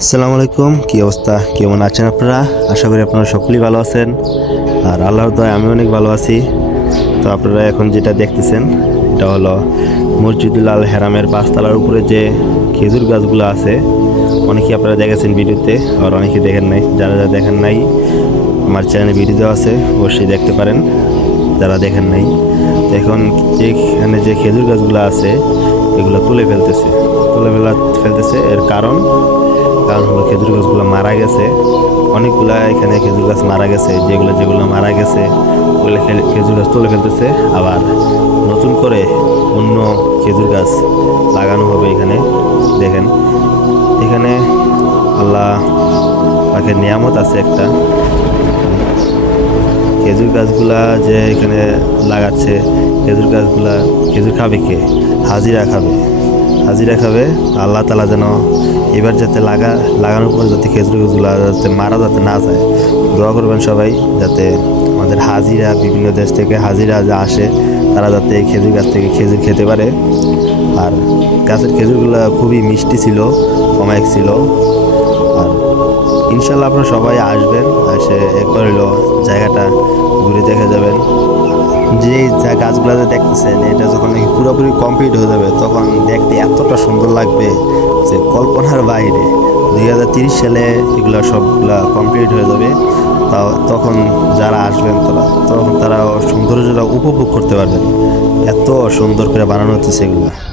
আসসালামু আলাইকুম, কী অবস্থা? কেমন আছেন আপনারা? আশা করি আপনারা সকলেই ভালো আছেন। আর আল্লাহর দয় আমি অনেক ভালো আছি। তো আপনারা এখন যেটা দেখতেছেন, এটা হলো মসজিদুল আল হেরামের পাঁচতলার উপরে যে খেজুর গাছগুলো আছে, অনেকেই আপনারা দেখেছেন ভিডিওতে আর অনেকেই দেখেন নাই। যারা যারা দেখেন নাই, আমার চ্যানেলে ভিডিও দেওয়া আছে, অবশ্যই দেখতে পারেন। যারা দেখেন নাই, তো এখন যেখানে যে খেজুর গাছগুলো আছে, এগুলো তুলে ফেলতেছে। তুলে ফেলা ফেলতেছে, এর কারণ কারণ হলো খেজুর গাছগুলো মারা গেছে। অনেকগুলা এখানে খেজুর গাছ মারা গেছে। যেগুলো যেগুলো মারা গেছে, ওগুলো খেজুর গাছ তুলে ফেলতেছে। আবার নতুন করে অন্য খেজুর গাছ লাগানো হবে এখানে। দেখেন, এখানে আল্লাহ পাখের নিয়ামত আছে একটা। খেজুর গাছগুলা যে এখানে লাগাচ্ছে, খেজুর গাছগুলা খেজুর খাবে কে? হাজিরা খাবে। হাজিরা খাবে, আল্লাহ তালা যেন এবার যাতে লাগা, লাগানোর পর যাতে খেজুর গাছগুলা যাতে মারা যাতে না যায়, দোয়া করবেন সবাই যাতে আমাদের হাজিরা বিভিন্ন দেশ থেকে হাজিরা যা আসে, তারা যাতে এই খেজুর গাছ থেকে খেজুর খেতে পারে। আর গাছের খেজুরগুলো খুবই মিষ্টি ছিল, অমায়িক ছিল। আর ইনশাল্লাহ আপনারা সবাই আসবেন, এসে একবার হলো জায়গাটা ঘুরে দেখে যাবেন। যে গাছগুলোতে দেখতেছেন, এটা যখন নাকি পুরোপুরি কমপ্লিট হয়ে যাবে, তখন দেখতে এতটা সুন্দর লাগবে যে কল্পনার বাইরে দুই হাজার তিরিশ সালে এগুলো সবগুলা কমপ্লিট হয়ে যাবে তাও তখন যারা আসবেন তারা, তখন তারা সৌন্দর্যটা উপভোগ করতে পারবেন। এত সুন্দর করে বানানো হচ্ছে সেগুলো।